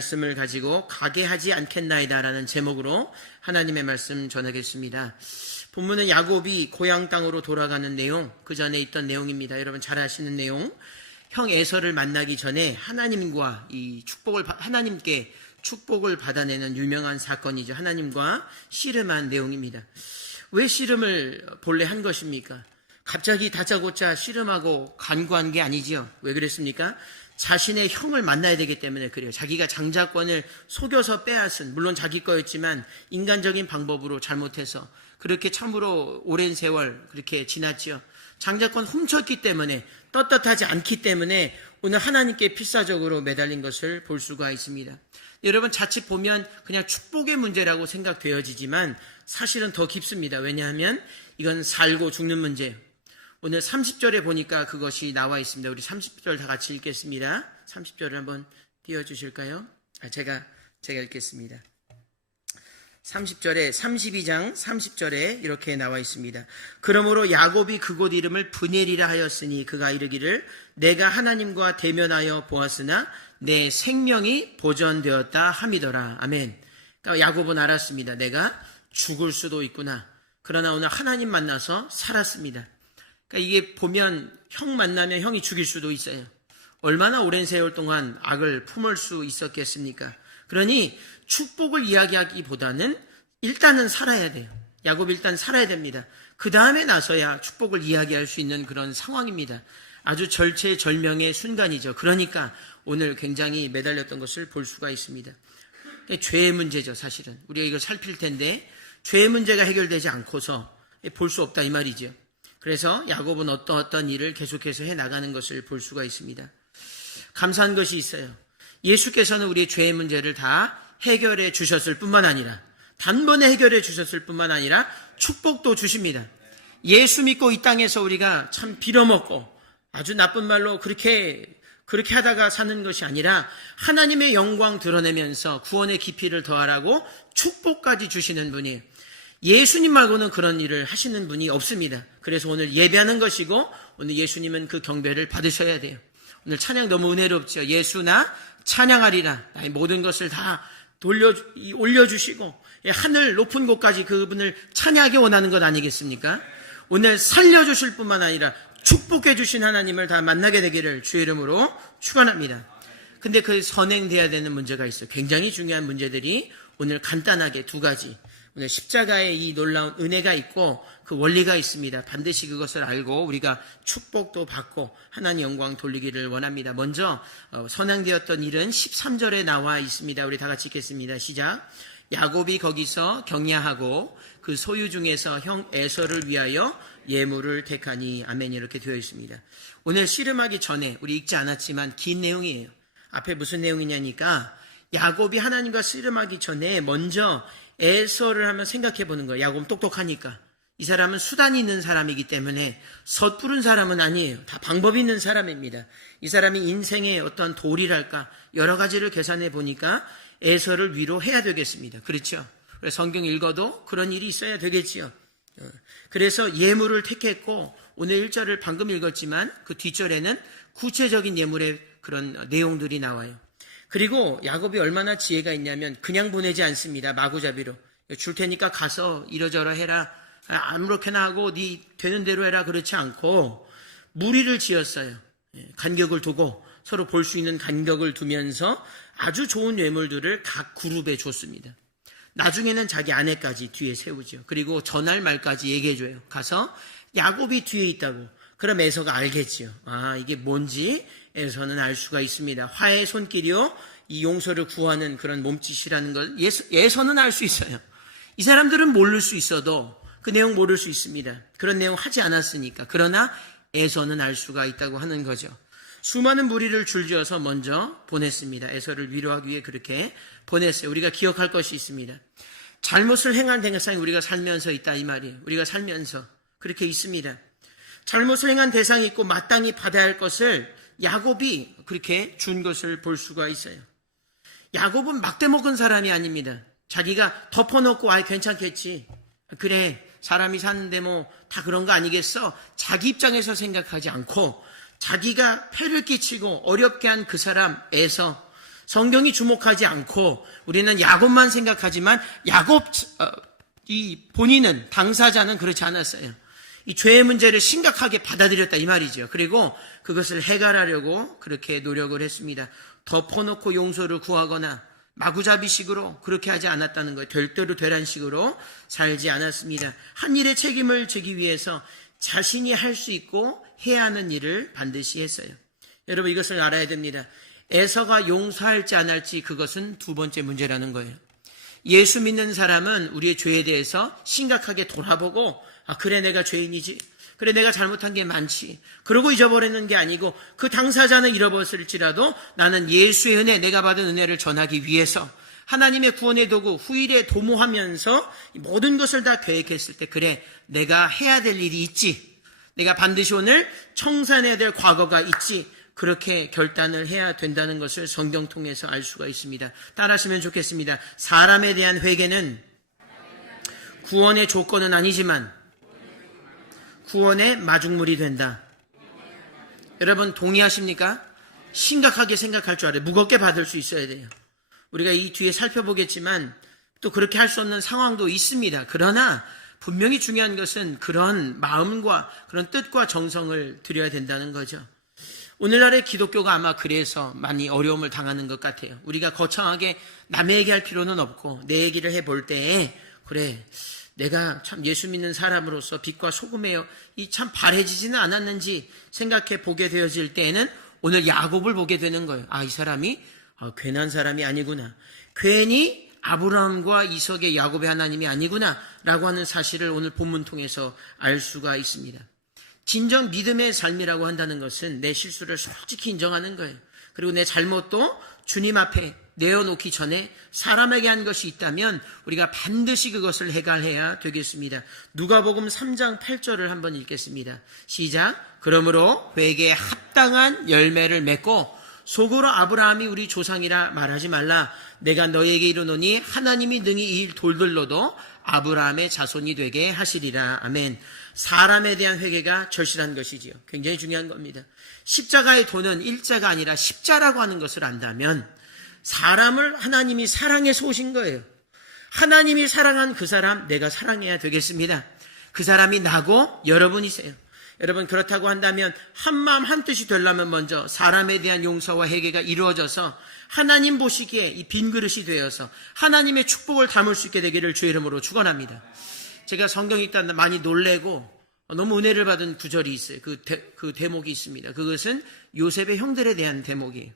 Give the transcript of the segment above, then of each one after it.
말씀을 가지고 가게 하지 않겠나이다 라는 제목으로 하나님의 말씀 전하겠습니다. 본문은 야곱이 고향 땅으로 돌아가는 내용, 그 전에 있던 내용입니다. 여러분 잘 아시는 내용. 형 에서를 만나기 전에 하나님과 하나님께 축복을 받아내는 유명한 사건이죠. 하나님과 씨름한 내용입니다. 왜 씨름을 본래 한 것입니까? 갑자기 다짜고짜 씨름하고 간구한 게 아니지요. 왜 그랬습니까? 자신의 형을 만나야 되기 때문에 그래요. 자기가 장자권을 속여서 빼앗은, 물론 자기 거였지만 인간적인 방법으로 잘못해서 그렇게 참으로 오랜 세월 그렇게 지났지요. 장자권 훔쳤기 때문에, 떳떳하지 않기 때문에 오늘 하나님께 필사적으로 매달린 것을 볼 수가 있습니다. 여러분 자칫 보면 그냥 축복의 문제라고 생각되어지지만 사실은 더 깊습니다. 왜냐하면 이건 살고 죽는 문제예요. 오늘 30절에 보니까 그것이 나와 있습니다. 우리 30절 다 같이 읽겠습니다. 30절을 한번 띄워주실까요? 제가 읽겠습니다. 30절에 32장 30절에 이렇게 나와 있습니다. 그러므로 야곱이 그곳 이름을 브넬이라 하였으니 그가 이르기를 내가 하나님과 대면하여 보았으나 내 생명이 보존되었다 함이더라. 아멘. 그러니까 야곱은 알았습니다. 내가 죽을 수도 있구나. 그러나 오늘 하나님 만나서 살았습니다. 그러니까 이게 보면 형 만나면 형이 죽일 수도 있어요. 얼마나 오랜 세월 동안 악을 품을 수 있었겠습니까? 그러니 축복을 이야기하기보다는 일단은 살아야 돼요. 야곱이 일단 살아야 됩니다. 그 다음에 나서야 축복을 이야기할 수 있는 그런 상황입니다. 아주 절체절명의 순간이죠. 그러니까 오늘 굉장히 매달렸던 것을 볼 수가 있습니다. 죄의 문제죠, 사실은. 우리가 이걸 살필 텐데 죄의 문제가 해결되지 않고서 볼 수 없다 이 말이죠. 그래서 야곱은 어떤 일을 계속해서 해나가는 것을 볼 수가 있습니다. 감사한 것이 있어요. 예수께서는 우리의 죄의 문제를 다 해결해 주셨을 뿐만 아니라, 단번에 해결해 주셨을 뿐만 아니라 축복도 주십니다. 예수 믿고 이 땅에서 우리가 참 빌어먹고 아주 나쁜 말로 그렇게 하다가 사는 것이 아니라 하나님의 영광 드러내면서 구원의 깊이를 더하라고 축복까지 주시는 분이에요. 예수님 말고는 그런 일을 하시는 분이 없습니다. 그래서 오늘 예배하는 것이고 오늘 예수님은 그 경배를 받으셔야 돼요. 오늘 찬양 너무 은혜롭죠. 예수나 찬양하리라. 나의 모든 것을 다 올려주시고 하늘 높은 곳까지 그분을 찬양하기 원하는 것 아니겠습니까? 오늘 살려주실 뿐만 아니라 축복해 주신 하나님을 다 만나게 되기를 주의 이름으로 축원합니다. 근데 그 선행돼야 되는 문제가 있어요. 굉장히 중요한 문제들이 오늘 간단하게 두 가지. 오늘 십자가에 이 놀라운 은혜가 있고 그 원리가 있습니다. 반드시 그것을 알고 우리가 축복도 받고 하나님 영광 돌리기를 원합니다. 먼저 선행되었던 일은 13절에 나와 있습니다. 우리 다 같이 읽겠습니다. 시작. 야곱이 거기서 경야하고 그 소유 중에서 형 에서를 위하여 예물을 택하니. 아멘. 이렇게 되어 있습니다. 오늘 씨름하기 전에 우리 읽지 않았지만 긴 내용이에요. 앞에 무슨 내용이냐니까 야곱이 하나님과 씨름하기 전에 먼저 에서를 한번 생각해 보는 거예요. 야곱은 똑똑하니까. 이 사람은 수단이 있는 사람이기 때문에 섣부른 사람은 아니에요. 다 방법이 있는 사람입니다. 이 사람이 인생의 어떤 도리랄까 여러 가지를 계산해 보니까 에서를 위로해야 되겠습니다. 그렇죠? 성경 읽어도 그런 일이 있어야 되겠지요. 그래서 예물을 택했고 오늘 1절을 방금 읽었지만 그 뒷절에는 구체적인 예물의 그런 내용들이 나와요. 그리고 야곱이 얼마나 지혜가 있냐면 그냥 보내지 않습니다. 마구잡이로. 줄 테니까 가서 이러저러 해라. 아무렇게나 하고 네 되는 대로 해라. 그렇지 않고 무리를 지었어요. 간격을 두고 서로 볼 수 있는 간격을 두면서 아주 좋은 예물들을 각 그룹에 줬습니다. 나중에는 자기 아내까지 뒤에 세우죠. 그리고 전할 말까지 얘기해줘요. 가서 야곱이 뒤에 있다고. 그럼 에서가 알겠지요. 아, 이게 뭔지 에서는 알 수가 있습니다. 화의 손길이요, 이 용서를 구하는 그런 몸짓이라는 걸 에서는 알 수 있어요. 이 사람들은 모를 수 있어도 그 내용 모를 수 있습니다. 그런 내용 하지 않았으니까. 그러나 에서는 알 수가 있다고 하는 거죠. 수많은 무리를 줄지어서 먼저 보냈습니다. 에서를 위로하기 위해 그렇게 보냈어요. 우리가 기억할 것이 있습니다. 잘못을 행한 대상이 우리가 살면서 있다 이 말이에요. 우리가 살면서 그렇게 있습니다. 잘못을 행한 대상이 있고 마땅히 받아야 할 것을 야곱이 그렇게 준 것을 볼 수가 있어요. 야곱은 막대 먹은 사람이 아닙니다. 자기가 덮어놓고 괜찮겠지. 그래 사람이 사는데 뭐 다 그런 거 아니겠어? 자기 입장에서 생각하지 않고 자기가 폐를 끼치고 어렵게 한 그 사람에서 성경이 주목하지 않고 우리는 야곱만 생각하지만 야곱 이 본인은 당사자는 그렇지 않았어요. 이 죄의 문제를 심각하게 받아들였다 이 말이죠. 그리고 그것을 해결하려고 그렇게 노력을 했습니다. 덮어놓고 용서를 구하거나 마구잡이식으로 그렇게 하지 않았다는 거예요. 될 대로 되란 식으로 살지 않았습니다. 한 일의 책임을 지기 위해서 자신이 할 수 있고 해야 하는 일을 반드시 했어요. 여러분 이것을 알아야 됩니다. 에서가 용서할지 안 할지 그것은 두 번째 문제라는 거예요. 예수 믿는 사람은 우리의 죄에 대해서 심각하게 돌아보고 그래 내가 죄인이지, 그래 내가 잘못한 게 많지, 그러고 잊어버리는 게 아니고 그 당사자는 잃어버릴지라도 나는 예수의 은혜, 내가 받은 은혜를 전하기 위해서 하나님의 구원의 도구 후일에 도모하면서 모든 것을 다 계획했을 때 그래 내가 해야 될 일이 있지, 내가 반드시 오늘 청산해야 될 과거가 있지, 그렇게 결단을 해야 된다는 것을 성경 통해서 알 수가 있습니다. 따라하시면 좋겠습니다. 사람에 대한 회개는 구원의 조건은 아니지만 구원의 마중물이 된다. 여러분 동의하십니까? 심각하게 생각할 줄 알아요. 무겁게 받을 수 있어야 돼요. 우리가 이 뒤에 살펴보겠지만 또 그렇게 할 수 없는 상황도 있습니다. 그러나 분명히 중요한 것은 그런 마음과 그런 뜻과 정성을 들여야 된다는 거죠. 오늘날의 기독교가 아마 그래서 많이 어려움을 당하는 것 같아요. 우리가 거창하게 남의 얘기할 필요는 없고 내 얘기를 해볼 때에 그래 내가 참 예수 믿는 사람으로서 빛과 소금에 이 참 바래지지는 않았는지 생각해 보게 되어질 때에는 오늘 야곱을 보게 되는 거예요. 이 사람이 괜한 사람이 아니구나. 괜히 아브라함과 이삭의 야곱의 하나님이 아니구나 라고 하는 사실을 오늘 본문 통해서 알 수가 있습니다. 진정 믿음의 삶이라고 한다는 것은 내 실수를 솔직히 인정하는 거예요. 그리고 내 잘못도 주님 앞에 내어놓기 전에 사람에게 한 것이 있다면 우리가 반드시 그것을 해결해야 되겠습니다. 누가복음 3장 8절을 한번 읽겠습니다. 시작. 그러므로 회개에 합당한 열매를 맺고 속으로 아브라함이 우리 조상이라 말하지 말라. 내가 너에게 이르노니 하나님이 능히 이 돌들로도 아브라함의 자손이 되게 하시리라. 아멘. 사람에 대한 회개가 절실한 것이지요. 굉장히 중요한 겁니다. 십자가의 도는 일자가 아니라 십자라고 하는 것을 안다면 사람을 하나님이 사랑해서 오신 거예요. 하나님이 사랑한 그 사람 내가 사랑해야 되겠습니다. 그 사람이 나고 여러분이세요. 여러분 그렇다고 한다면 한마음 한뜻이 되려면 먼저 사람에 대한 용서와 회개가 이루어져서 하나님 보시기에 이 빈 그릇이 되어서 하나님의 축복을 담을 수 있게 되기를 주의 이름으로 축원합니다. 제가 성경 읽다 많이 놀래고 너무 은혜를 받은 구절이 있어요. 그 대목이 있습니다. 그것은 요셉의 형들에 대한 대목이에요.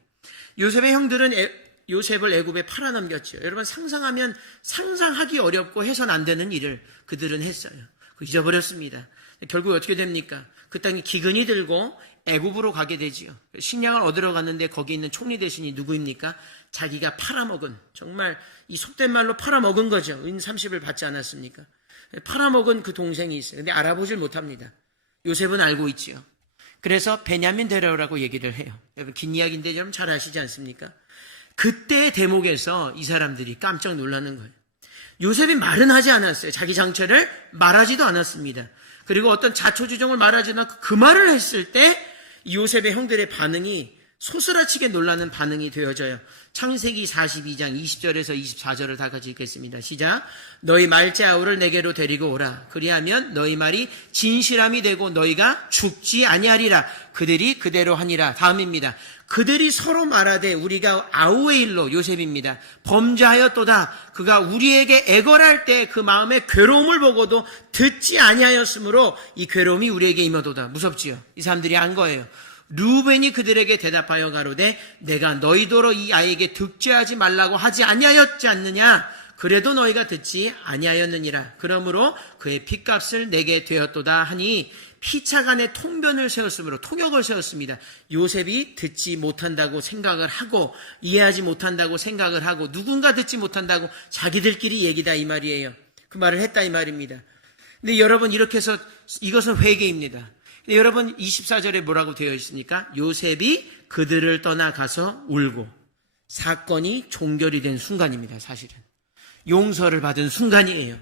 요셉의 형들은 요셉을 애굽에 팔아넘겼죠. 여러분 상상하기 어렵고 해서는 안 되는 일을 그들은 했어요. 잊어버렸습니다. 결국 어떻게 됩니까? 그 땅에 기근이 들고 애굽으로 가게 되지요. 식량을 얻으러 갔는데 거기 있는 총리 대신이 누구입니까? 자기가 팔아먹은, 정말 이 속된 말로 팔아먹은 거죠. 은 30을 받지 않았습니까? 팔아먹은 그 동생이 있어요. 근데 알아보질 못합니다. 요셉은 알고 있지요. 그래서 베냐민 데려오라고 얘기를 해요. 여러분 긴 이야기인데 여러분 잘 아시지 않습니까? 그때의 대목에서 이 사람들이 깜짝 놀라는 거예요. 요셉이 말은 하지 않았어요. 자기 정체를 말하지도 않았습니다. 그리고 어떤 자초지종을 말하지 않고 그 말을 했을 때 요셉의 형들의 반응이 소스라치게 놀라는 반응이 되어져요. 창세기 42장 20절에서 24절을 다 같이 읽겠습니다. 시작. 너희 말째 아우를 내게로 데리고 오라. 그리하면 너희 말이 진실함이 되고 너희가 죽지 아니하리라. 그들이 그대로 하니라. 다음입니다. 그들이 서로 말하되 우리가 아우의 일로, 요셉입니다, 범죄하였도다. 그가 우리에게 애걸할 때 그 마음의 괴로움을 보고도 듣지 아니하였으므로 이 괴로움이 우리에게 임하도다. 무섭지요? 이 사람들이 한 거예요. 루벤이 그들에게 대답하여 가로되 내가 너희더러 이 아이에게 득죄하지 말라고 하지 아니하였지 않느냐. 그래도 너희가 듣지 아니하였느니라. 그러므로 그의 핏값을 내게 되었도다 하니 피차간에 통변을 세웠으므로 통역을 세웠습니다. 요셉이 듣지 못한다고 생각을 하고 이해하지 못한다고 생각을 하고 누군가 듣지 못한다고 자기들끼리 얘기다 이 말이에요. 그 말을 했다 이 말입니다. 근데 여러분 이렇게 해서 이것은 회개입니다. 근데 여러분 24절에 뭐라고 되어 있습니까? 요셉이 그들을 떠나가서 울고. 사건이 종결이 된 순간입니다. 사실은 용서를 받은 순간이에요.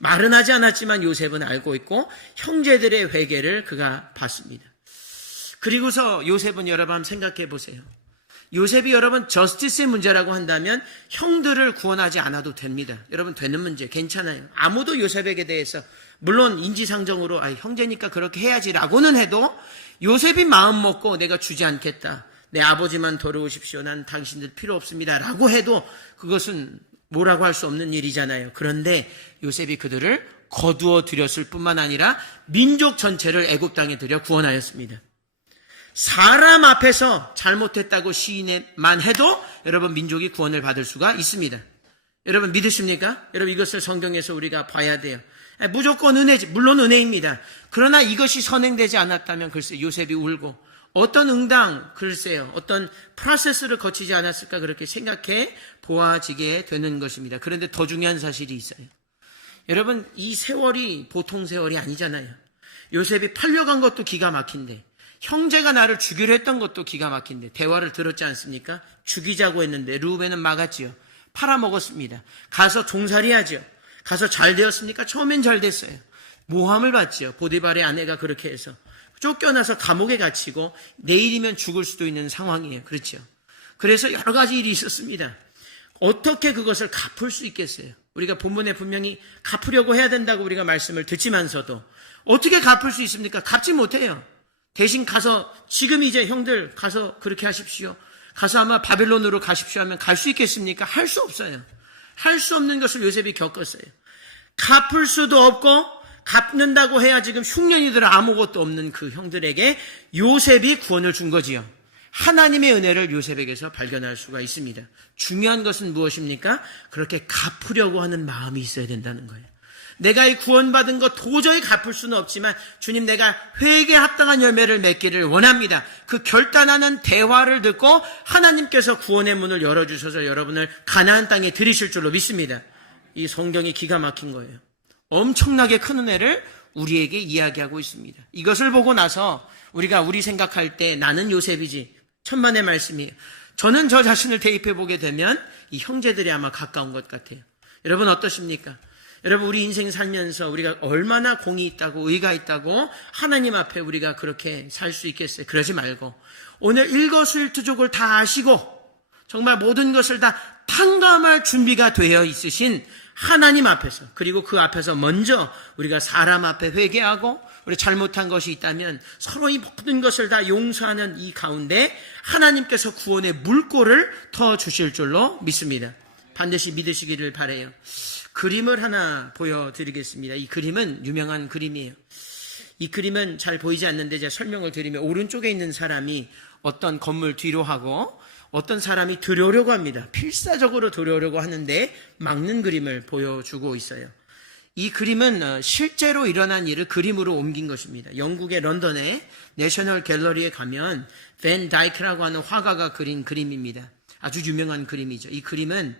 말은 하지 않았지만 요셉은 알고 있고 형제들의 회개를 그가 받습니다. 그리고서 요셉은 여러분 생각해 보세요. 요셉이 여러분 저스티스의 문제라고 한다면 형들을 구원하지 않아도 됩니다. 여러분 되는 문제 괜찮아요. 아무도 요셉에게 대해서 물론 인지상정으로 형제니까 그렇게 해야지라고는 해도 요셉이 마음 먹고 내가 주지 않겠다. 내 아버지만 돌아오십시오. 난 당신들 필요 없습니다. 라고 해도 그것은 뭐라고 할 수 없는 일이잖아요. 그런데 요셉이 그들을 거두어 들였을 뿐만 아니라 민족 전체를 애굽 땅에 들여 구원하였습니다. 사람 앞에서 잘못했다고 시인만 해도 여러분 민족이 구원을 받을 수가 있습니다. 여러분 믿으십니까? 여러분 이것을 성경에서 우리가 봐야 돼요. 무조건 은혜지. 물론 은혜입니다. 그러나 이것이 선행되지 않았다면 글쎄 요셉이 울고 어떤 응당 글쎄요. 어떤 프로세스를 거치지 않았을까 그렇게 생각해 보아지게 되는 것입니다. 그런데 더 중요한 사실이 있어요. 여러분 이 세월이 보통 세월이 아니잖아요. 요셉이 팔려간 것도 기가 막힌데 형제가 나를 죽이려 했던 것도 기가 막힌데 대화를 들었지 않습니까? 죽이자고 했는데 르우벤은 막았지요. 팔아먹었습니다. 가서 종살이하죠. 가서 잘 되었습니까? 처음엔 잘 됐어요. 모함을 받지요. 보디발의 아내가 그렇게 해서 쫓겨나서 감옥에 갇히고 내일이면 죽을 수도 있는 상황이에요. 그렇죠? 그래서 여러 가지 일이 있었습니다. 어떻게 그것을 갚을 수 있겠어요? 우리가 본문에 분명히 갚으려고 해야 된다고 우리가 말씀을 듣지만서도 어떻게 갚을 수 있습니까? 갚지 못해요. 대신 가서 지금 이제 형들 가서 그렇게 하십시오. 가서 아마 바벨론으로 가십시오 하면 갈 수 있겠습니까? 할 수 없어요. 할 수 없는 것을 요셉이 겪었어요. 갚을 수도 없고 갚는다고 해야 지금 흉년이들 아무것도 없는 그 형들에게 요셉이 구원을 준 거지요. 하나님의 은혜를 요셉에게서 발견할 수가 있습니다. 중요한 것은 무엇입니까? 그렇게 갚으려고 하는 마음이 있어야 된다는 거예요. 내가 이 구원받은 거 도저히 갚을 수는 없지만 주님 내가 회개에 합당한 열매를 맺기를 원합니다. 그 결단하는 대화를 듣고 하나님께서 구원의 문을 열어주셔서 여러분을 가나안 땅에 들이실 줄로 믿습니다. 이 성경이 기가 막힌 거예요. 엄청나게 큰 은혜를 우리에게 이야기하고 있습니다. 이것을 보고 나서 우리 생각할 때 나는 요셉이지 천만의 말씀이에요. 저는 저 자신을 대입해 보게 되면 이 형제들이 아마 가까운 것 같아요. 여러분 어떠십니까? 여러분 우리 인생 살면서 우리가 얼마나 공이 있다고 의가 있다고 하나님 앞에 우리가 그렇게 살 수 있겠어요? 그러지 말고 오늘 일거수일투족을 다 아시고 정말 모든 것을 다 탕감할 준비가 되어 있으신 하나님 앞에서 그리고 그 앞에서 먼저 우리가 사람 앞에 회개하고 우리 잘못한 것이 있다면 서로 이 모든 것을 다 용서하는 이 가운데 하나님께서 구원의 물꼬를 터 주실 줄로 믿습니다. 반드시 믿으시기를 바라요. 그림을 하나 보여드리겠습니다. 이 그림은 유명한 그림이에요. 이 그림은 잘 보이지 않는데 제가 설명을 드리면 오른쪽에 있는 사람이 어떤 건물 뒤로 하고 어떤 사람이 들어오려고 합니다. 필사적으로 들어오려고 하는데 막는 그림을 보여주고 있어요. 이 그림은 실제로 일어난 일을 그림으로 옮긴 것입니다. 영국의 런던의 내셔널 갤러리에 가면 벤 다이크라고 하는 화가가 그린 그림입니다. 아주 유명한 그림이죠. 이 그림은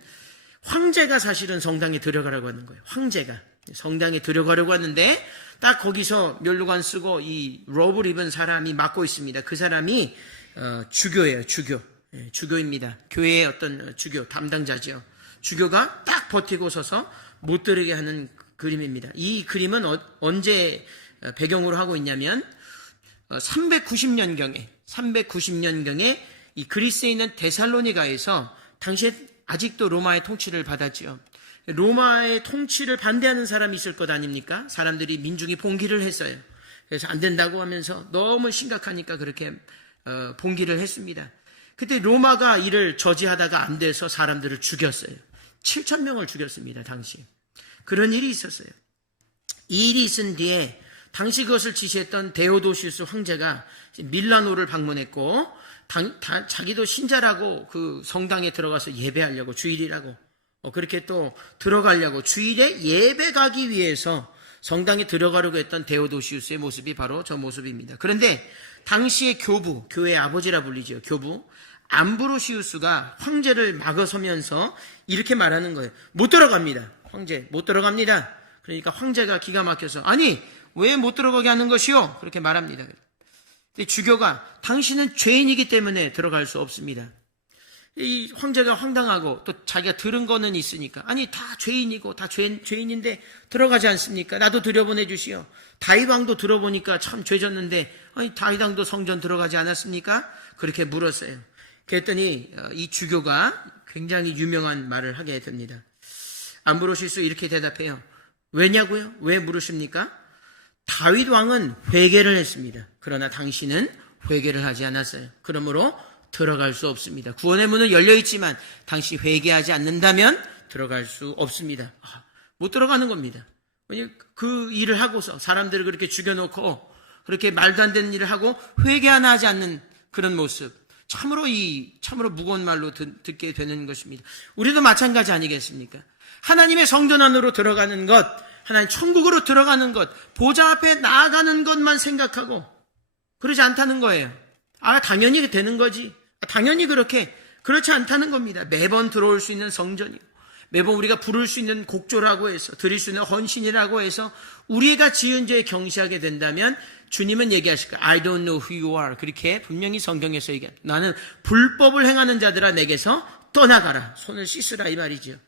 황제가 사실은 성당에 들어가려고 하는 거예요. 황제가 성당에 들어가려고 하는데 딱 거기서 면류관 쓰고 이 로브를 입은 사람이 맡고 있습니다. 그 사람이 주교예요. 주교입니다. 교회의 어떤 주교 담당자죠. 주교가 딱 버티고 서서 못 들게 하는 그림입니다. 이 그림은 언제 배경으로 하고 있냐면 390년경에 이 그리스에 있는 데살로니가에서 당시에 아직도 로마의 통치를 받았지요. 로마의 통치를 반대하는 사람이 있을 것 아닙니까? 사람들이 민중이 봉기를 했어요. 그래서 안 된다고 하면서 너무 심각하니까 그렇게 봉기를 했습니다. 그때 로마가 이를 저지하다가 안 돼서 사람들을 죽였어요. 7,000명을 죽였습니다. 당시. 그런 일이 있었어요. 이 일이 있은 뒤에 당시 그것을 지시했던 데오도시우스 황제가 밀라노를 방문했고 자기도 신자라고 그 성당에 들어가서 예배하려고 주일이라고 그렇게 또 들어가려고 주일에 예배 가기 위해서 성당에 들어가려고 했던 데오도시우스의 모습이 바로 저 모습입니다. 그런데 당시의 교회 아버지라 불리죠. 교부 암브로시우스가 황제를 막아서면서 이렇게 말하는 거예요. 못 들어갑니다. 황제 못 들어갑니다. 그러니까 황제가 기가 막혀서 아니 왜 못 들어가게 하는 것이요? 그렇게 말합니다. 근데 주교가 당신은 죄인이기 때문에 들어갈 수 없습니다. 이 황제가 황당하고 또 자기가 들은 거는 있으니까 아니 다 죄인이고 다 죄인인데 들어가지 않습니까? 나도 들여보내 주시오. 다윗 왕도 들어보니까 참 죄졌는데 아니 다윗 왕도 성전 들어가지 않았습니까? 그렇게 물었어요. 그랬더니 이 주교가 굉장히 유명한 말을 하게 됩니다. 암브로시우스 이렇게 대답해요. 왜냐고요? 왜 물으십니까? 다윗 왕은 회개를 했습니다. 그러나 당신은 회개를 하지 않았어요. 그러므로 들어갈 수 없습니다. 구원의 문은 열려 있지만 당시 회개하지 않는다면 들어갈 수 없습니다. 못 들어가는 겁니다. 그 일을 하고서 사람들을 그렇게 죽여놓고 그렇게 말도 안 되는 일을 하고 회개 하나 하지 않는 그런 모습. 참으로 무거운 말로 듣게 되는 것입니다. 우리도 마찬가지 아니겠습니까? 하나님의 성전 안으로 들어가는 것, 하나님 천국으로 들어가는 것, 보좌 앞에 나아가는 것만 생각하고 그러지 않다는 거예요. 당연히 되는 거지. 당연히 그렇지 않다는 겁니다. 매번 들어올 수 있는 성전이고 매번 우리가 부를 수 있는 곡조라고 해서 드릴 수 있는 헌신이라고 해서 우리가 지은 죄에 경시하게 된다면 주님은 얘기하실 거예요. I don't know who you are. 그렇게 분명히 성경에서 얘기합니다. 나는 불법을 행하는 자들아 내게서 떠나가라. 손을 씻으라 이 말이죠.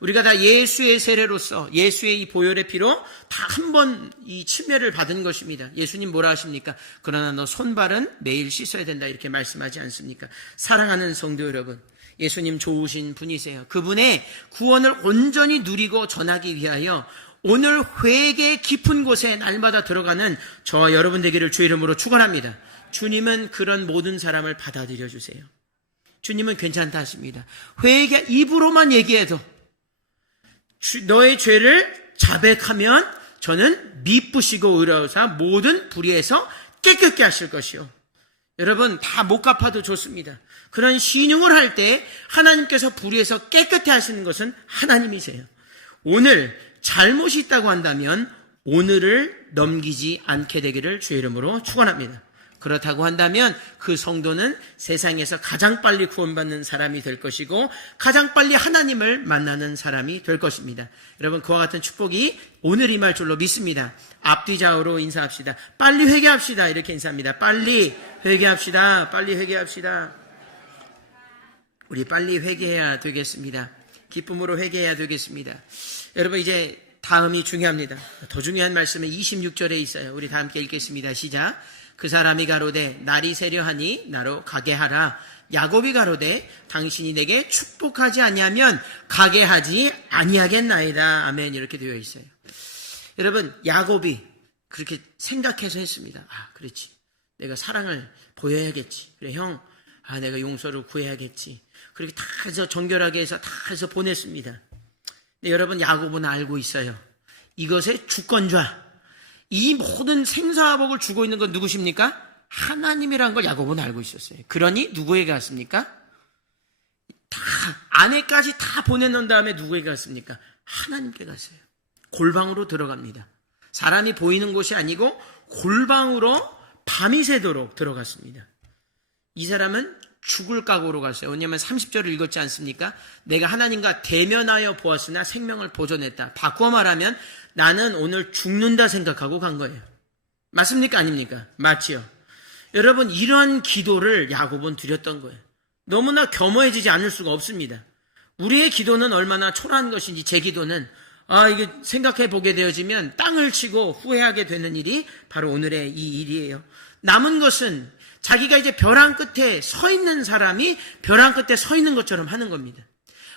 우리가 다 예수의 세례로서 예수의 이 보혈의 피로 다 한 번 이 침례를 받은 것입니다. 예수님 뭐라 하십니까? 그러나 너 손발은 매일 씻어야 된다 이렇게 말씀하지 않습니까? 사랑하는 성도 여러분, 예수님 좋으신 분이세요. 그분의 구원을 온전히 누리고 전하기 위하여 오늘 회개 깊은 곳에 날마다 들어가는 저와 여러분 되기를 주의 이름으로 축원합니다. 주님은 그런 모든 사람을 받아들여 주세요. 주님은 괜찮다 하십니다. 회개 입으로만 얘기해도 너의 죄를 자백하면 저는 미쁘시고 의로우사 모든 불의에서 깨끗게 하실 것이요. 여러분 다 못 갚아도 좋습니다. 그런 신용을 할 때 하나님께서 불의에서 깨끗해 하시는 것은 하나님이세요. 오늘 잘못이 있다고 한다면 오늘을 넘기지 않게 되기를 주의 이름으로 축원합니다. 그렇다고 한다면 그 성도는 세상에서 가장 빨리 구원받는 사람이 될 것이고 가장 빨리 하나님을 만나는 사람이 될 것입니다. 여러분 그와 같은 축복이 오늘 임할 줄로 믿습니다. 앞뒤 좌우로 인사합시다. 빨리 회개합시다. 이렇게 인사합니다. 빨리 회개합시다. 빨리 회개합시다. 우리 빨리 회개해야 되겠습니다. 기쁨으로 회개해야 되겠습니다. 여러분 이제 다음이 중요합니다. 더 중요한 말씀은 26절에 있어요. 우리 다 함께 읽겠습니다. 시작. 그 사람이 가로되 날이 세려하니 나로 가게 하라. 야곱이 가로되 당신이 내게 축복하지 아니하면 가게 하지 아니하겠나이다. 아멘. 이렇게 되어 있어요. 여러분 야곱이 그렇게 생각해서 했습니다. 그렇지. 내가 사랑을 보여야겠지. 그래 형, 내가 용서를 구해야겠지. 그렇게 다 해서 정결하게 해서 다 해서 보냈습니다. 근데 여러분 야곱은 알고 있어요. 이것의 주권자, 이 모든 생사복을 주고 있는 건 누구십니까? 하나님이라는 걸 야곱은 알고 있었어요. 그러니 누구에게 갔습니까? 다 아내까지 다 보내놓은 다음에 누구에게 갔습니까? 하나님께 갔어요. 골방으로 들어갑니다. 사람이 보이는 곳이 아니고 골방으로 밤이 새도록 들어갔습니다. 이 사람은 죽을 각오로 갔어요. 왜냐하면 30절을 읽었지 않습니까? 내가 하나님과 대면하여 보았으나 생명을 보존했다. 바꾸어 말하면 나는 오늘 죽는다 생각하고 간 거예요. 맞습니까? 아닙니까? 맞지요? 여러분 이러한 기도를 야곱은 드렸던 거예요. 너무나 겸허해지지 않을 수가 없습니다. 우리의 기도는 얼마나 초라한 것인지 제 기도는 이게 생각해 보게 되어지면 땅을 치고 후회하게 되는 일이 바로 오늘의 이 일이에요. 남은 것은 자기가 이제 벼랑 끝에 서 있는 사람이 벼랑 끝에 서 있는 것처럼 하는 겁니다.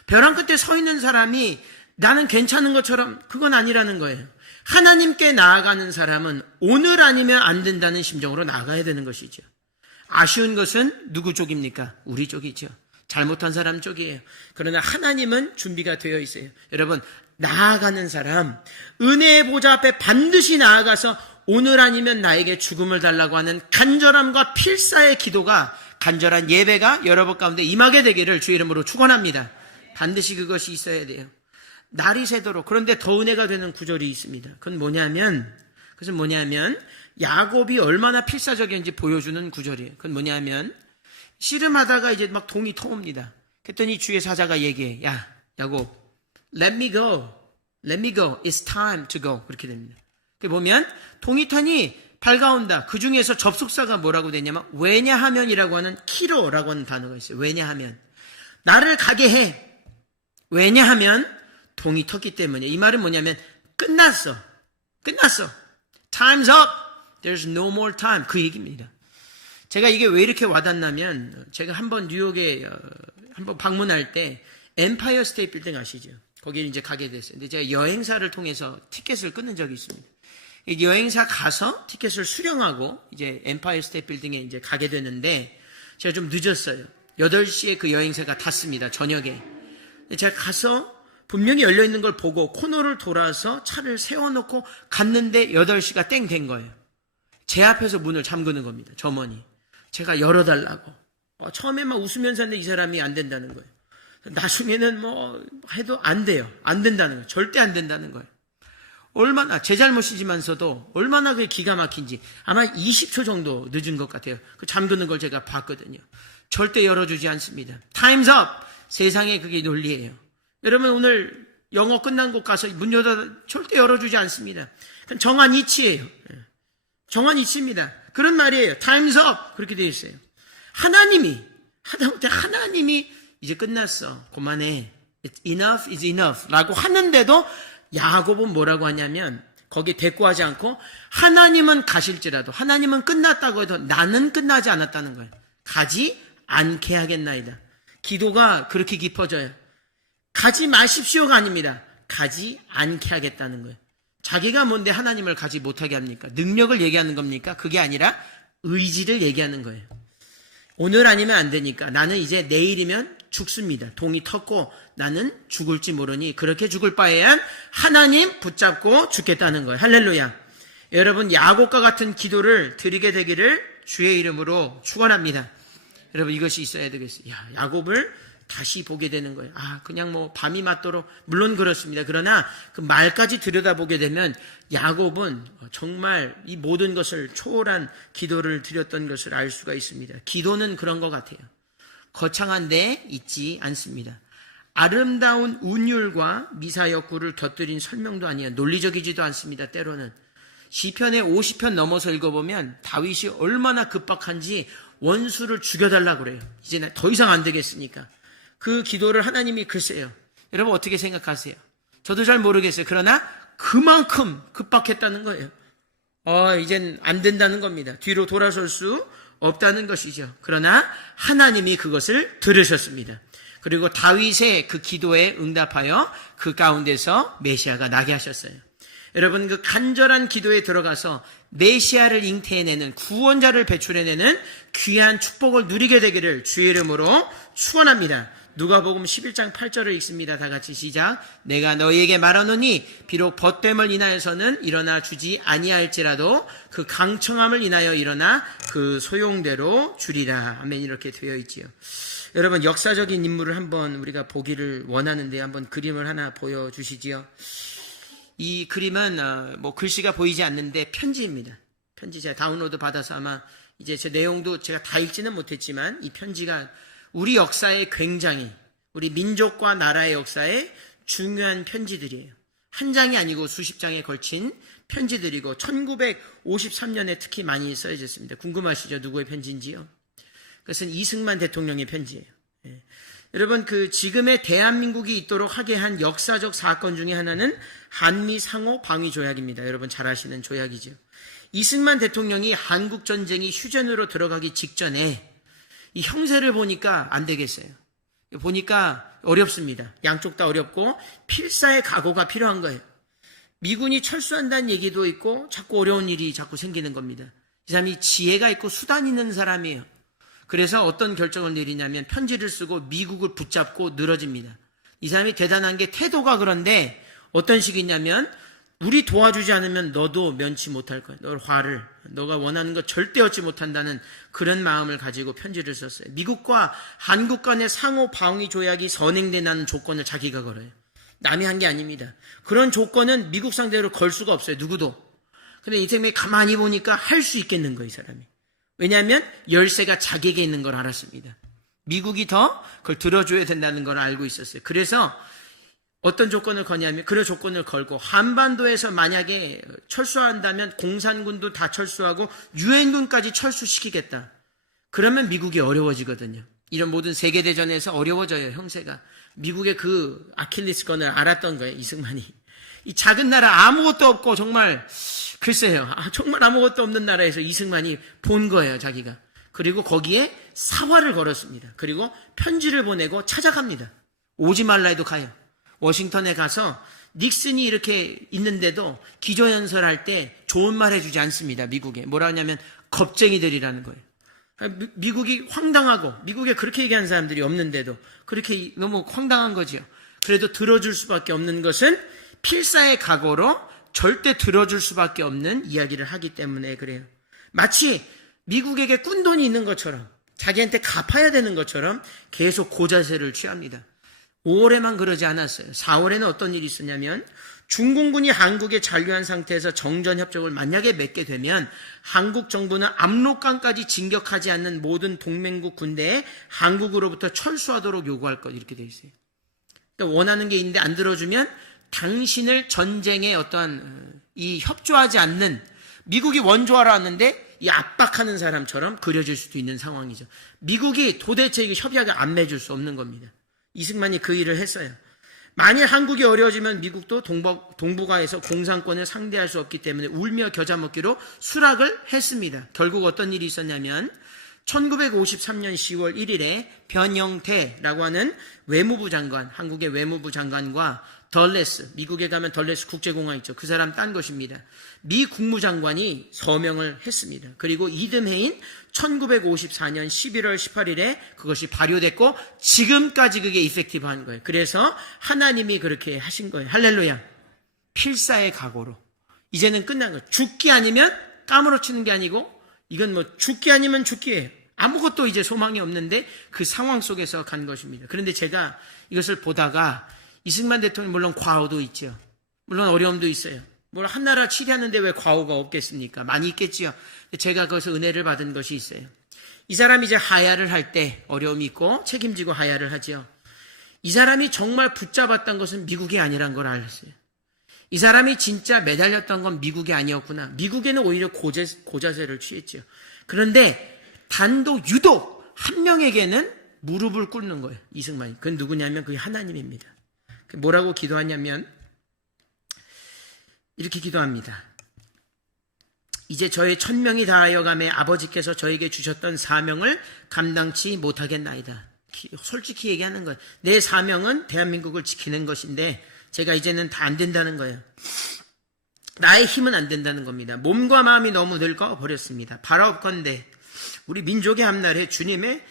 벼랑 끝에 서 있는 사람이 나는 괜찮은 것처럼 그건 아니라는 거예요. 하나님께 나아가는 사람은 오늘 아니면 안 된다는 심정으로 나아가야 되는 것이죠. 아쉬운 것은 누구 쪽입니까? 우리 쪽이죠. 잘못한 사람 쪽이에요. 그러나 하나님은 준비가 되어 있어요. 여러분 나아가는 사람, 은혜의 보좌 앞에 반드시 나아가서 오늘 아니면 나에게 죽음을 달라고 하는 간절함과 필사의 기도가, 간절한 예배가 여러분 가운데 임하게 되기를 주의 이름으로 축원합니다. 반드시 그것이 있어야 돼요. 날이 새도록. 그런데 더 은혜가 되는 구절이 있습니다. 그것은 뭐냐면 야곱이 얼마나 필사적인지 보여주는 구절이에요. 그건 뭐냐면 씨름하다가 이제 막 동이 터옵니다. 그랬더니 주의 사자가 얘기해. 야 야곱, let me go. It's time to go. 그렇게 됩니다. 보면 동이탄이 밝아온다. 그 중에서 접속사가 뭐라고 되냐면 왜냐하면이라고 하는 키로라고 하는 단어가 있어요. 왜냐하면 나를 가게 해. 왜냐하면 동이 텄기 때문에. 이 말은 뭐냐면 끝났어. Time's up. There's no more time. 그 얘기입니다. 제가 이게 왜 이렇게 와닿냐면 제가 한번 뉴욕에 한번 방문할 때 엠파이어 스테이트 빌딩 아시죠? 거기에 이제 가게 됐어요. 근데 제가 여행사를 통해서 티켓을 끊은 적이 있습니다. 이 여행사 가서 티켓을 수령하고 이제 엠파이어 스테이트 빌딩에 이제 가게 되는데 제가 좀 늦었어요. 8시에 그 여행사가 탔습니다. 저녁에. 제가 가서 분명히 열려있는 걸 보고 코너를 돌아서 차를 세워놓고 갔는데 8시가 땡 된 거예요. 제 앞에서 문을 잠그는 겁니다. 점원이. 제가 열어달라고. 처음에 막 웃으면서 하는데 이 사람이 안 된다는 거예요. 나중에는 뭐 해도 안 돼요. 안 된다는 거예요. 절대 안 된다는 거예요. 얼마나 제 잘못이지만서도 얼마나 그게 기가 막힌지 아마 20초 정도 늦은 것 같아요. 그 잠그는 걸 제가 봤거든요. 절대 열어주지 않습니다. Time's up! 세상에 그게 논리예요. 여러분 오늘 영어 끝난 곳 가서 문 절대 열어주지 않습니다. 정한 이치예요. 정한 이치입니다. 그런 말이에요. Time's up! 그렇게 되어 있어요. 하나님이 하다못해 하나님이 이제 끝났어. 그만해. Enough is enough 라고 하는데도 야곱은 뭐라고 하냐면 거기에 대꾸하지 않고 하나님은 가실지라도 하나님은 끝났다고 해도 나는 끝나지 않았다는 거예요. 가지 않게 하겠나이다. 기도가 그렇게 깊어져요. 가지 마십시오가 아닙니다. 가지 않게 하겠다는 거예요. 자기가 뭔데 하나님을 가지 못하게 합니까? 능력을 얘기하는 겁니까? 그게 아니라 의지를 얘기하는 거예요. 오늘 아니면 안 되니까 나는 이제 내일이면 죽습니다. 동이 텄고 나는 죽을지 모르니 그렇게 죽을 바에야 하나님 붙잡고 죽겠다는 거예요. 할렐루야. 여러분 야곱과 같은 기도를 드리게 되기를 주의 이름으로 축원합니다. 여러분 이것이 있어야 되겠어요. 야곱을 다시 보게 되는 거예요. 그냥 뭐 밤이 맞도록 물론 그렇습니다. 그러나 그 말까지 들여다보게 되면 야곱은 정말 이 모든 것을 초월한 기도를 드렸던 것을 알 수가 있습니다. 기도는 그런 것 같아요. 거창한데 있지 않습니다. 아름다운 운율과 미사역구를 곁들인 설명도 아니에요. 논리적이지도 않습니다. 때로는 시편의 50편 넘어서 읽어보면 다윗이 얼마나 급박한지 원수를 죽여달라고 그래요. 이제 더 이상 안 되겠으니까. 그 기도를 하나님이 글쎄요. 여러분 어떻게 생각하세요? 저도 잘 모르겠어요. 그러나 그만큼 급박했다는 거예요. 이젠 안 된다는 겁니다. 뒤로 돌아설 수 없다는 것이죠. 그러나 하나님이 그것을 들으셨습니다. 그리고 다윗의 그 기도에 응답하여 그 가운데서 메시아가 나게 하셨어요. 여러분 그 간절한 기도에 들어가서 메시아를 잉태해내는 구원자를 배출해내는 귀한 축복을 누리게 되기를 주의 이름으로 축원합니다. 누가복음 11장 8절을 읽습니다. 다 같이 시작. 내가 너희에게 말하노니 비록 벗됨을 인하여서는 일어나 주지 아니할지라도 그 강청함을 인하여 일어나 그 소용대로 주리라. 아멘. 이렇게 되어 있지요. 여러분 역사적인 인물을 한번 우리가 보기를 원하는데 한번 그림을 하나 보여주시지요. 이 그림은 뭐 글씨가 보이지 않는데 편지입니다. 편지 제가 다운로드 받아서 아마 이제 제 내용도 제가 다 읽지는 못했지만 이 편지가 우리 역사에 굉장히 우리 민족과 나라의 역사에 중요한 편지들이에요. 한 장이 아니고 수십 장에 걸친 편지들이고 1953년에 특히 많이 써졌습니다. 궁금하시죠? 누구의 편지인지요? 그것은 이승만 대통령의 편지예요. 여러분 그 지금의 대한민국이 있도록 하게 한 역사적 사건 중에 하나는 한미 상호 방위 조약입니다. 여러분 잘 아시는 조약이죠. 이승만 대통령이 한국 전쟁이 휴전으로 들어가기 직전에 이 형세를 보니까 안 되겠어요. 보니까 어렵습니다. 양쪽 다 어렵고 필사의 각오가 필요한 거예요. 미군이 철수한다는 얘기도 있고 자꾸 어려운 일이 자꾸 생기는 겁니다. 이 사람이 지혜가 있고 수단이 있는 사람이에요. 그래서 어떤 결정을 내리냐면 편지를 쓰고 미국을 붙잡고 늘어집니다. 이 사람이 대단한 게 태도가 그런데 어떤 식이냐면 우리 도와주지 않으면 너도 면치 못할 거야. 너 화를 너가 원하는 거 절대 얻지 못한다는 그런 마음을 가지고 편지를 썼어요. 미국과 한국 간의 상호 방위 조약이 선행되는 조건을 자기가 걸어요. 남이 한 게 아닙니다. 그런 조건은 미국 상대로 걸 수가 없어요. 누구도. 근데 이 사람이 가만히 보니까 할 수 있겠는 거예요. 이 사람이. 왜냐하면 열쇠가 자기에게 있는 걸 알았습니다. 미국이 더 그걸 들어줘야 된다는 걸 알고 있었어요. 그래서 어떤 조건을 거냐면 그런 조건을 걸고 한반도에서 만약에 철수한다면 공산군도 다 철수하고 유엔군까지 철수시키겠다. 그러면 미국이 어려워지거든요. 이런 모든 세계대전에서 어려워져요. 형세가. 미국의 그 아킬레스건을 알았던 거예요. 이승만이. 이 작은 나라 아무것도 없고 정말 글쎄요. 정말 아무것도 없는 나라에서 이승만이 본 거예요. 자기가. 그리고 거기에 사활을 걸었습니다. 그리고 편지를 보내고 찾아갑니다. 오지 말라 해도 가요. 워싱턴에 가서 닉슨이 이렇게 있는데도 기조연설할 때 좋은 말 해주지 않습니다. 미국에. 뭐라 하냐면 겁쟁이들이라는 거예요. 미국이 황당하고 미국에 그렇게 얘기하는 사람들이 없는데도 그렇게 너무 황당한 거지요. 그래도 들어줄 수밖에 없는 것은 필사의 각오로 절대 들어줄 수밖에 없는 이야기를 하기 때문에 그래요. 마치 미국에게 꾼돈이 있는 것처럼 자기한테 갚아야 되는 것처럼 계속 고자세를 취합니다. 5월에만 그러지 않았어요. 4월에는 어떤 일이 있었냐면 중공군이 한국에 잔류한 상태에서 정전협정을 만약에 맺게 되면 한국 정부는 압록강까지 진격하지 않는 모든 동맹국 군대에 한국으로부터 철수하도록 요구할 것 이렇게 되어 있어요. 그러니까 원하는 게 있는데 안 들어주면 당신을 전쟁에 어떠한 이 협조하지 않는 미국이 원조하러 왔는데 이 압박하는 사람처럼 그려질 수도 있는 상황이죠. 미국이 도대체 이게 협약을 안 맺을 수 없는 겁니다. 이승만이 그 일을 했어요. 만일 한국이 어려워지면 미국도 동북아에서 공산권을 상대할 수 없기 때문에 울며 겨자 먹기로 수락을 했습니다. 결국 어떤 일이 있었냐면 1953년 10월 1일에 변영태라고 하는 외무부 장관, 한국의 외무부 장관과 덜레스, 미국에 가면 덜레스 국제공항 있죠. 그 사람 딴 것입니다. 미 국무장관이 서명을 했습니다. 그리고 이듬해인 1954년 11월 18일에 그것이 발효됐고 지금까지 그게 이펙티브한 거예요. 그래서 하나님이 그렇게 하신 거예요. 할렐루야. 필사의 각오로. 이제는 끝난 거예요. 죽기 아니면 까무러치는 게 아니고 이건 뭐 죽기 아니면 죽기예요. 아무것도 이제 소망이 없는데 그 상황 속에서 간 것입니다. 그런데 제가 이것을 보다가 이승만 대통령 물론 과오도 있죠. 물론 어려움도 있어요. 뭘 한나라 치리하는데 왜 과오가 없겠습니까? 많이 있겠지요. 제가 거기서 은혜를 받은 것이 있어요. 이 사람이 이제 하야를 할 때 어려움이 있고 책임지고 하야를 하지요. 이 사람이 정말 붙잡았던 것은 미국이 아니란 걸 알았어요. 이 사람이 진짜 매달렸던 건 미국이 아니었구나. 미국에는 오히려 고자세를 취했죠. 그런데 단독 유독 한 명에게는 무릎을 꿇는 거예요. 이승만이. 그건 누구냐면 그게 하나님입니다. 뭐라고 기도하냐면 이렇게 기도합니다. 이제 저의 1000명이 다하여감에 아버지께서 저에게 주셨던 사명을 감당치 못하겠나이다. 솔직히 얘기하는 거예요. 내 사명은 대한민국을 지키는 것인데 제가 이제는 다 안 된다는 거예요. 나의 힘은 안 된다는 겁니다. 몸과 마음이 너무 늙어 버렸습니다. 바라옵건대 우리 민족의 앞날에 주님의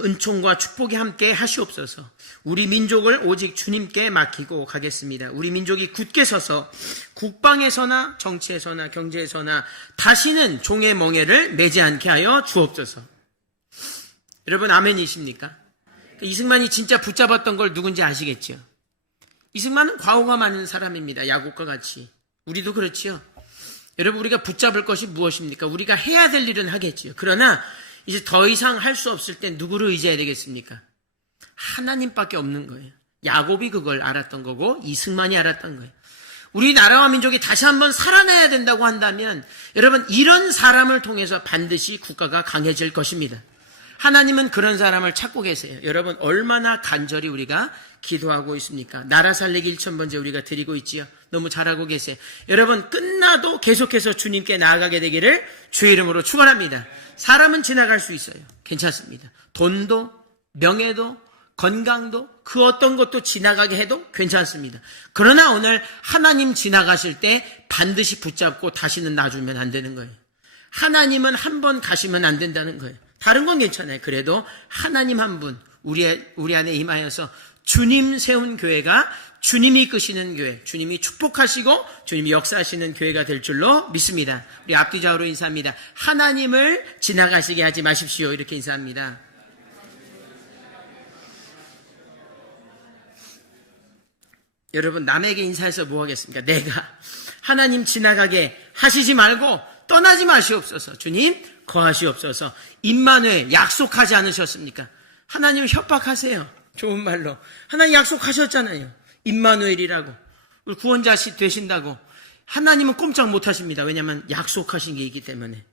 은총과 축복이 함께 하시옵소서. 우리 민족을 오직 주님께 맡기고 가겠습니다. 우리 민족이 굳게 서서 국방에서나 정치에서나 경제에서나 다시는 종의 멍에를 매지 않게 하여 주옵소서. 여러분 아멘이십니까? 이승만이 진짜 붙잡았던 걸 누군지 아시겠죠? 이승만은 과오가 많은 사람입니다. 야곱과 같이. 우리도 그렇지요. 여러분 우리가 붙잡을 것이 무엇입니까? 우리가 해야 될 일은 하겠지요. 그러나 이제 더 이상 할 수 없을 때 누구를 의지해야 되겠습니까? 하나님밖에 없는 거예요. 야곱이 그걸 알았던 거고 이승만이 알았던 거예요. 우리나라와 민족이 다시 한번 살아나야 된다고 한다면 여러분 이런 사람을 통해서 반드시 국가가 강해질 것입니다. 하나님은 그런 사람을 찾고 계세요. 여러분 얼마나 간절히 우리가 기도하고 있습니까? 나라 살리기 1000번째 우리가 드리고 있지요. 너무 잘하고 계세요. 여러분 끝나도 계속해서 주님께 나아가게 되기를 주의 이름으로 축원합니다. 사람은 지나갈 수 있어요. 괜찮습니다. 돈도 명예도 건강도 그 어떤 것도 지나가게 해도 괜찮습니다. 그러나 오늘 하나님 지나가실 때 반드시 붙잡고 다시는 놔주면 안 되는 거예요. 하나님은 한 번 가시면 안 된다는 거예요. 다른 건 괜찮아요. 그래도 하나님 한 분 우리 안에 임하여서 주님 세운 교회가 주님이 이끄시는 교회, 주님이 축복하시고 주님이 역사하시는 교회가 될 줄로 믿습니다. 우리 앞뒤 좌우로 인사합니다. 하나님을 지나가시게 하지 마십시오. 이렇게 인사합니다. 여러분 남에게 인사해서 뭐 하겠습니까? 내가 하나님 지나가게 하시지 말고 떠나지 마시옵소서. 주님 거하시옵소서. 임마누엘 약속하지 않으셨습니까? 하나님 협박하세요. 좋은 말로. 하나님 약속하셨잖아요. 임마누엘이라고. 우리 구원자 되신다고. 하나님은 꼼짝 못하십니다. 왜냐하면 약속하신 게 있기 때문에.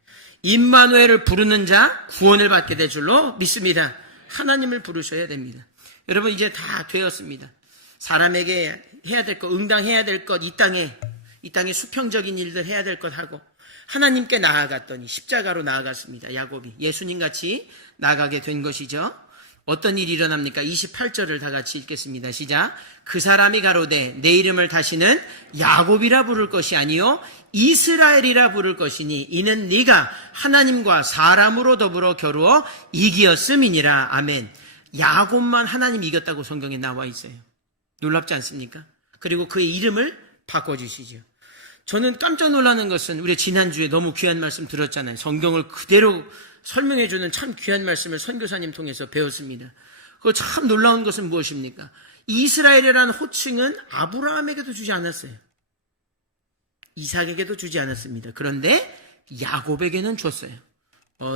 임마누엘을 부르는 자 구원을 받게 될 줄로 믿습니다. 하나님을 부르셔야 됩니다. 여러분 이제 다 되었습니다. 사람에게 해야 될 것, 응당해야 될 것 이 땅에 이 땅에 수평적인 일들 해야 될 것 하고 하나님께 나아갔더니 십자가로 나아갔습니다. 야곱이 예수님같이 나아가게 된 것이죠. 어떤 일이 일어납니까? 28절을 다 같이 읽겠습니다. 시작. 그 사람이 가로되 내 이름을 다시는 야곱이라 부를 것이 아니요 이스라엘이라 부를 것이니 이는 네가 하나님과 사람으로 더불어 겨루어 이기었음이니라. 아멘. 야곱만 하나님 이겼다고 성경에 나와 있어요. 놀랍지 않습니까? 그리고 그의 이름을 바꿔주시죠. 저는 깜짝 놀라는 것은 우리 지난주에 너무 귀한 말씀 들었잖아요. 성경을 그대로 설명해주는 참 귀한 말씀을 선교사님 통해서 배웠습니다. 그 참 놀라운 것은 무엇입니까? 이스라엘이라는 호칭은 아브라함에게도 주지 않았어요. 이삭에게도 주지 않았습니다. 그런데 야곱에게는 줬어요.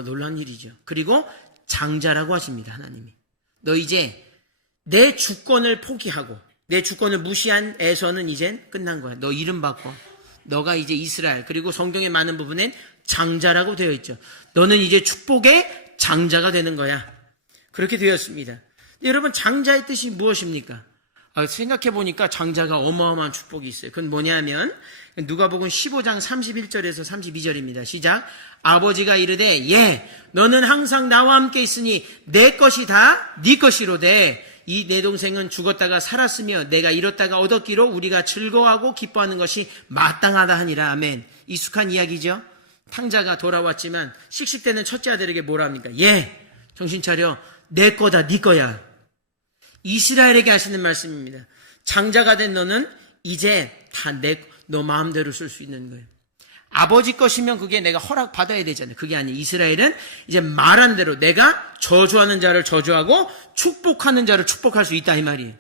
놀라운 일이죠. 그리고 장자라고 하십니다. 하나님이. 너 이제 내 주권을 포기하고 내 주권을 무시한 에서는 이젠 끝난 거야. 너 이름 바꿔. 너가 이제 이스라엘. 그리고 성경의 많은 부분엔 장자라고 되어 있죠. 너는 이제 축복의 장자가 되는 거야. 그렇게 되었습니다. 여러분, 장자의 뜻이 무엇입니까? 생각해 보니까 장자가 어마어마한 축복이 있어요. 그건 뭐냐면 누가복음 15장 31절에서 32절입니다. 시작. 아버지가 이르되 예 너는 항상 나와 함께 있으니 내 것이 다 네 것이로되 이 내 동생은 죽었다가 살았으며 내가 잃었다가 얻었기로 우리가 즐거워하고 기뻐하는 것이 마땅하다 하니라. 아멘. 익숙한 이야기죠. 탕자가 돌아왔지만 씩씩대는 첫째 아들에게 뭐라 합니까? 예 정신 차려. 내 거다 네 거야. 이스라엘에게 하시는 말씀입니다. 장자가 된 너는 이제 다 너 마음대로 쓸 수 있는 거예요. 아버지 것이면 그게 내가 허락받아야 되잖아요. 그게 아니에요. 이스라엘은 이제 말한 대로 내가 저주하는 자를 저주하고 축복하는 자를 축복할 수 있다 이 말이에요.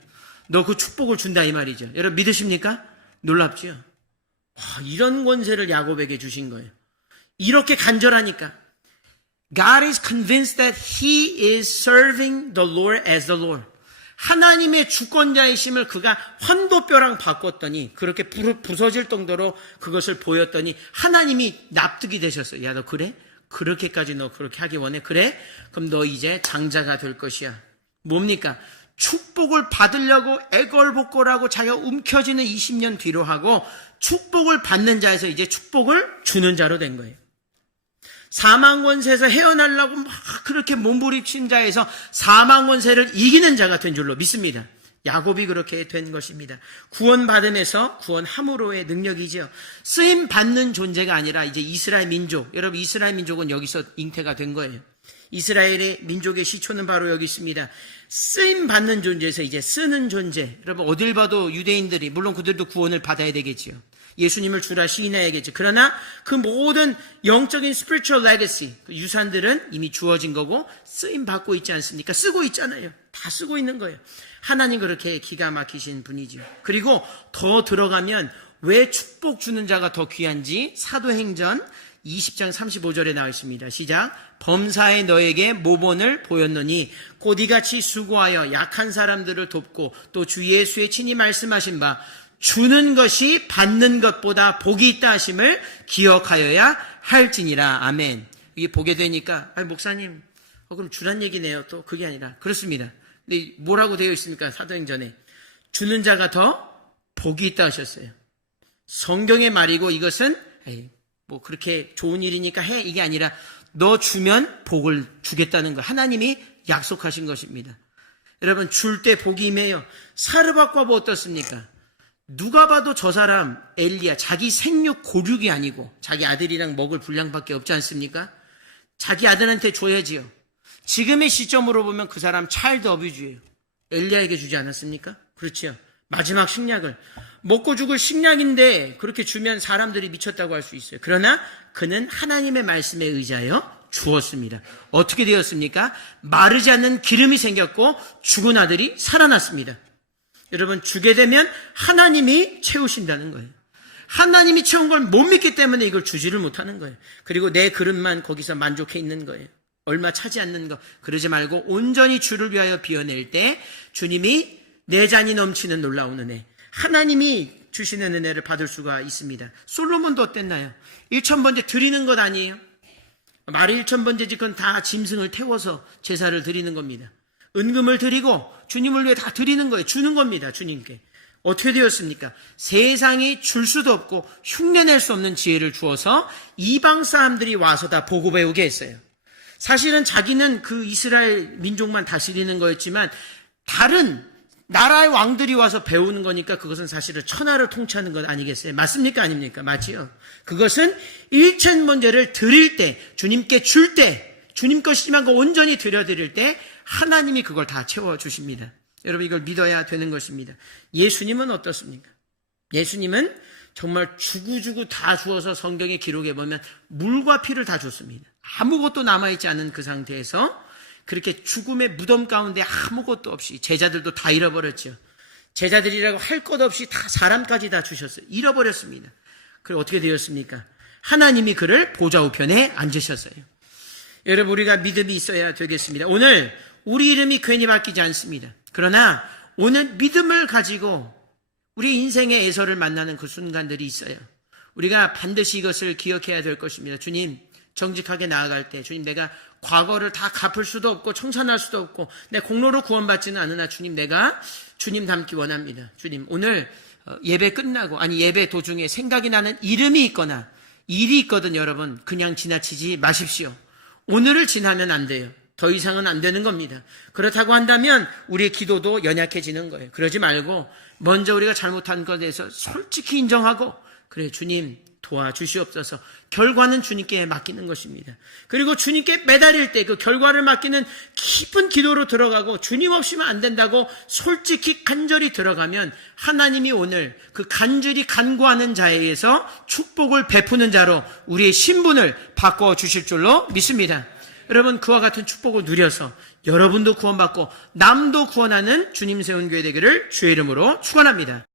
너 그 축복을 준다 이 말이죠. 여러분 믿으십니까? 놀랍죠? 와, 이런 권세를 야곱에게 주신 거예요. 이렇게 간절하니까 God is convinced that he is serving the Lord as the Lord. 하나님의 주권자이심을 그가 환도뼈랑 바꿨더니 그렇게 부서질 정도로 그것을 보였더니 하나님이 납득이 되셨어요. 야, 너 그래? 그렇게까지 너 그렇게 하기 원해? 그래? 그럼 너 이제 장자가 될 것이야. 뭡니까? 축복을 받으려고 애걸복걸하고 자기가 움켜쥐는 20년 뒤로 하고 축복을 받는 자에서 이제 축복을 주는 자로 된 거예요. 사망 권세에서 헤어나려고 막 그렇게 몸부림친 자에서 사망 권세를 이기는 자가 된 줄로 믿습니다. 야곱이 그렇게 된 것입니다. 구원받음에서 구원함으로의 능력이죠. 쓰임 받는 존재가 아니라 이제 이스라엘 민족. 여러분 이스라엘 민족은 여기서 잉태가 된 거예요. 이스라엘의 민족의 시초는 바로 여기 있습니다. 쓰임 받는 존재에서 이제 쓰는 존재. 여러분 어딜 봐도 유대인들이 물론 그들도 구원을 받아야 되겠지요. 예수님을 주라 시인해야겠죠. 그러나 그 모든 영적인 spiritual legacy, 유산들은 이미 주어진 거고 쓰임 받고 있지 않습니까? 쓰고 있잖아요. 다 쓰고 있는 거예요. 하나님 그렇게 기가 막히신 분이죠. 그리고 더 들어가면 왜 축복 주는 자가 더 귀한지 사도행전 20장 35절에 나와 있습니다. 시작. 범사에 너에게 모본을 보였노니 곧 이같이 수고하여 약한 사람들을 돕고 또 주 예수의 친히 말씀하신 바 주는 것이 받는 것보다 복이 있다 하심을 기억하여야 할지니라. 아멘. 이게 보게 되니까 목사님 그럼 주란 얘기네요. 또 그게 아니라 그렇습니다. 근데 뭐라고 되어 있습니까? 사도행전에 주는 자가 더 복이 있다 하셨어요. 성경의 말이고 이것은 뭐 그렇게 좋은 일이니까 해 이게 아니라 너 주면 복을 주겠다는 거 하나님이 약속하신 것입니다. 여러분 줄 때 복이 임해요. 사르밧과 뭐 어떻습니까? 누가 봐도 저 사람 엘리야 자기 생육 고륙이 아니고 자기 아들이랑 먹을 분량밖에 없지 않습니까? 자기 아들한테 줘야지요. 지금의 시점으로 보면 그 사람 차일드 어뷰즈예요. 엘리야에게 주지 않았습니까? 그렇지요. 마지막 식량을 먹고 죽을 식량인데 그렇게 주면 사람들이 미쳤다고 할 수 있어요. 그러나 그는 하나님의 말씀에 의지하여 주었습니다. 어떻게 되었습니까? 마르지 않는 기름이 생겼고 죽은 아들이 살아났습니다. 여러분 주게 되면 하나님이 채우신다는 거예요. 하나님이 채운 걸 못 믿기 때문에 이걸 주지를 못하는 거예요. 그리고 내 그릇만 거기서 만족해 있는 거예요. 얼마 차지 않는 거 그러지 말고 온전히 주를 위하여 비워낼 때 주님이 내 잔이 넘치는 놀라운 은혜 하나님이 주시는 은혜를 받을 수가 있습니다. 솔로몬도 어땠나요? 1000번째 드리는 것 아니에요? 말이 1000번째지 그건 다 짐승을 태워서 제사를 드리는 겁니다. 은금을 드리고 주님을 위해 다 드리는 거예요. 주는 겁니다. 주님께. 어떻게 되었습니까? 세상이 줄 수도 없고 흉내낼 수 없는 지혜를 주어서 이방 사람들이 와서 다 보고 배우게 했어요. 사실은 자기는 그 이스라엘 민족만 다스리는 거였지만 다른 나라의 왕들이 와서 배우는 거니까 그것은 사실은 천하를 통치하는 것 아니겠어요? 맞습니까? 아닙니까? 맞지요? 그것은 일천 번제를 드릴 때, 주님께 줄 때, 주님 것이지만 그 온전히 드려드릴 때 하나님이 그걸 다 채워주십니다. 여러분 이걸 믿어야 되는 것입니다. 예수님은 어떻습니까? 예수님은 정말 주구주구 다 주어서 성경에 기록해 보면 물과 피를 다 줬습니다. 아무것도 남아있지 않은 그 상태에서 그렇게 죽음의 무덤 가운데 아무것도 없이 제자들도 다 잃어버렸죠. 제자들이라고 할 것 없이 다 사람까지 다 주셨어요. 잃어버렸습니다. 그리고 어떻게 되었습니까? 하나님이 그를 보좌 우편에 앉으셨어요. 여러분 우리가 믿음이 있어야 되겠습니다. 오늘 우리 이름이 괜히 바뀌지 않습니다. 그러나 오늘 믿음을 가지고 우리 인생의 애서를 만나는 그 순간들이 있어요. 우리가 반드시 이것을 기억해야 될 것입니다. 주님 정직하게 나아갈 때 주님 내가 과거를 다 갚을 수도 없고 청산할 수도 없고 내 공로로 구원받지는 않으나 주님 내가 주님 닮기 원합니다. 주님 오늘 예배 끝나고 아니 예배 도중에 생각이 나는 이름이 있거나 일이 있거든 여러분 그냥 지나치지 마십시오. 오늘을 지나면 안 돼요. 더 이상은 안 되는 겁니다. 그렇다고 한다면 우리의 기도도 연약해지는 거예요. 그러지 말고 먼저 우리가 잘못한 것에 대해서 솔직히 인정하고 그래 주님 도와주시옵소서. 결과는 주님께 맡기는 것입니다. 그리고 주님께 매달릴 때 그 결과를 맡기는 깊은 기도로 들어가고 주님 없이면 안 된다고 솔직히 간절히 들어가면 하나님이 오늘 그 간절히 간구하는 자에 의해서 축복을 베푸는 자로 우리의 신분을 바꿔주실 줄로 믿습니다. 여러분 그와 같은 축복을 누려서 여러분도 구원받고 남도 구원하는 주님 세운 교회 되기를 주의 이름으로 축원합니다.